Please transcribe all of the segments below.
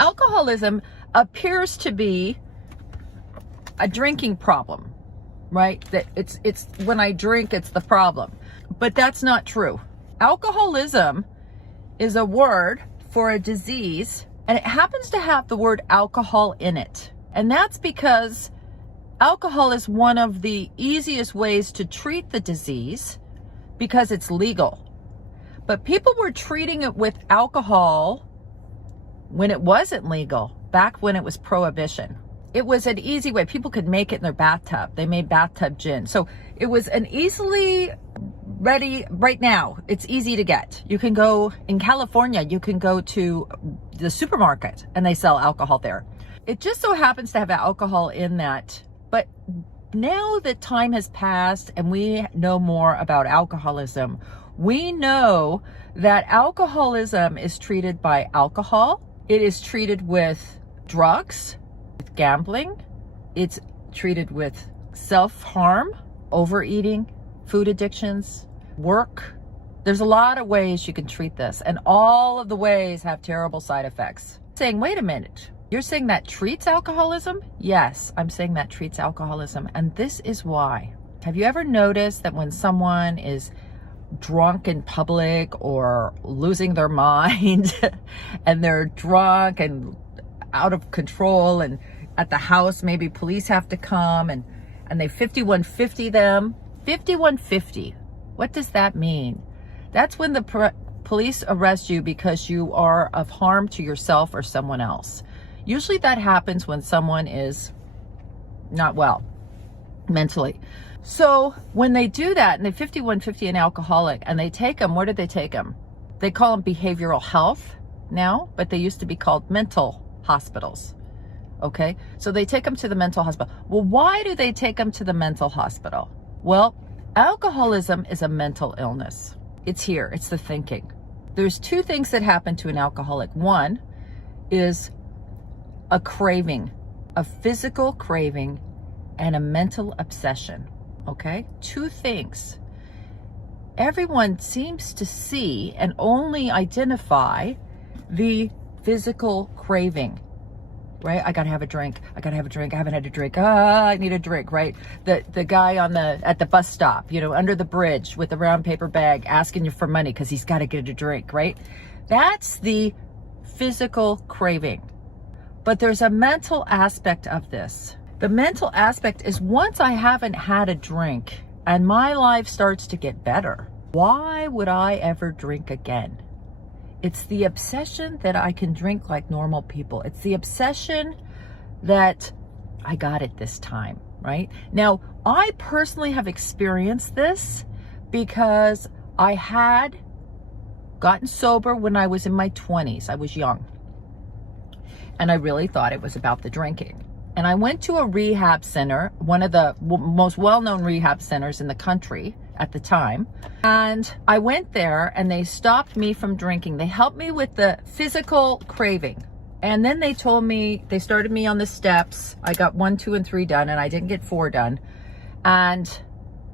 alcoholism appears to be a drinking problem, right? That it's when I drink, it's the problem. But that's not true. Alcoholism is a word for a disease, and it happens to have the word alcohol in it. And that's because alcohol is one of the easiest ways to treat the disease because it's legal. But people were treating it with alcohol when it wasn't legal, back when it was prohibition. It was an easy way. People could make it in their bathtub. They made bathtub gin. So it was an easily ready, right now, it's easy to get. You can go, in California, you can go to the supermarket and they sell alcohol there. It just so happens to have alcohol in that. But now that time has passed and we know more about alcoholism, we know that alcoholism is treated by alcohol. It is treated with drugs, with gambling. It's treated with self-harm, overeating, food addictions, work. There's a lot of ways you can treat this, and all of the ways have terrible side effects. Saying, wait a minute, you're saying that treats alcoholism? Yes, I'm saying that treats alcoholism, and this is why. Have you ever noticed that when someone is drunk in public or losing their mind and they're drunk and out of control, and at the house maybe police have to come and they 5150 them? 5150, what does that mean? That's when the police arrest you because you are of harm to yourself or someone else. Usually that happens when someone is not well mentally. So when they do that, and they 5150 an alcoholic, and they take them, where did they take them? They call them behavioral health now, but they used to be called mental hospitals. Okay, so they take them to the mental hospital. Well, why do they take them to the mental hospital? Well, alcoholism is a mental illness. It's here, it's the thinking. There's two things that happen to an alcoholic. One is a craving, a physical craving, and a mental obsession. Okay, two things. Everyone seems to see and only identify the physical craving, right? I gotta have a drink. I gotta have a drink. I haven't had a drink. I need a drink, right? The guy at the bus stop, under the bridge with the round paper bag asking you for money because he's got to get a drink, right? That's the physical craving. But there's a mental aspect of this. The mental aspect is, once I haven't had a drink and my life starts to get better, why would I ever drink again? It's the obsession that I can drink like normal people. It's the obsession that I got it this time, right? Now, I personally have experienced this because I had gotten sober when I was in my 20s. I was young. And I really thought it was about the drinking. And I went to a rehab center, one of the most well-known rehab centers in the country at the time. And I went there and they stopped me from drinking. They helped me with the physical craving. And then they told me, they started me on the steps. I got 1, 2, and 3 done, and I didn't get 4 done. And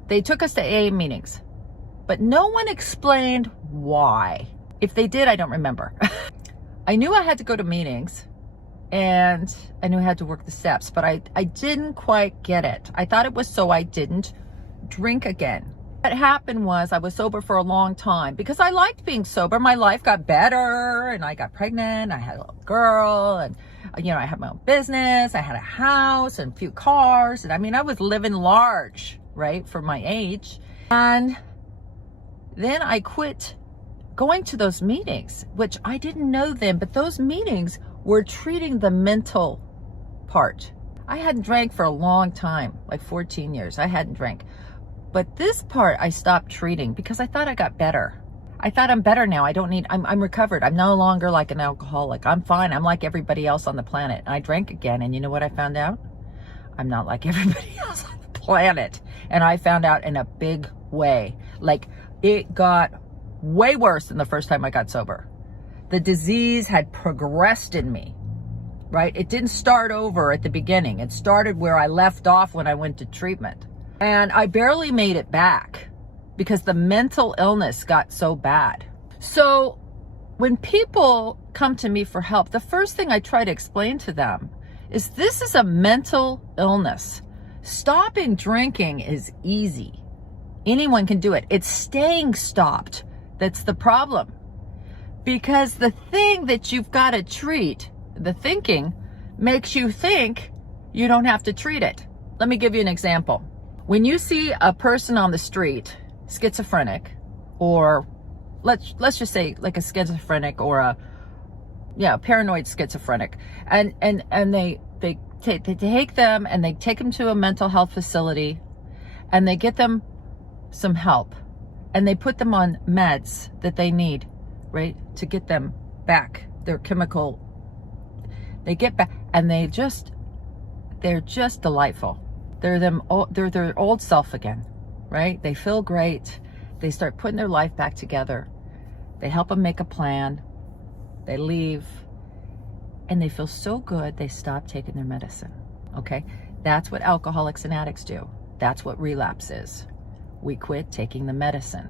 they took us to AA meetings. But no one explained why. If they did, I don't remember. I knew I had to go to meetings. And I knew I had to work the steps, but I didn't quite get it. I thought it was so I didn't drink again. What happened was I was sober for a long time because I liked being sober. My life got better and I got pregnant. I had a little girl and, I had my own business. I had a house and a few cars. And I was living large, right, for my age. And then I quit going to those meetings, which I didn't know then, but those meetings were treating the mental part. I hadn't drank for a long time, like 14 years. I hadn't drank. But this part I stopped treating because I thought I got better. I thought I'm better now. I'm recovered. I'm no longer like an alcoholic. I'm fine. I'm like everybody else on the planet. And I drank again. And you know what I found out? I'm not like everybody else on the planet. And I found out in a big way. Like, it got way worse than the first time I got sober. The disease had progressed in me, right? It didn't start over at the beginning. It started where I left off when I went to treatment. And I barely made it back because the mental illness got so bad. So when people come to me for help, the first thing I try to explain to them is this is a mental illness. Stopping drinking is easy. Anyone can do it. It's staying stopped that's the problem. Because the thing that you've got to treat, the thinking, makes you think you don't have to treat it. Let me give you an example. When you see a person on the street, schizophrenic, or let's just say like a schizophrenic or a paranoid schizophrenic, and they take them and they take them to a mental health facility, and they get them some help, and they put them on meds that they need, right, to get them back their chemical. They get back, and they're just delightful. They're their old self again, right? They feel great. They start putting their life back together. They help them make a plan. They leave, and they feel so good they stop taking their medicine. Okay, that's what alcoholics and addicts do. That's what relapse is. We quit taking the medicine.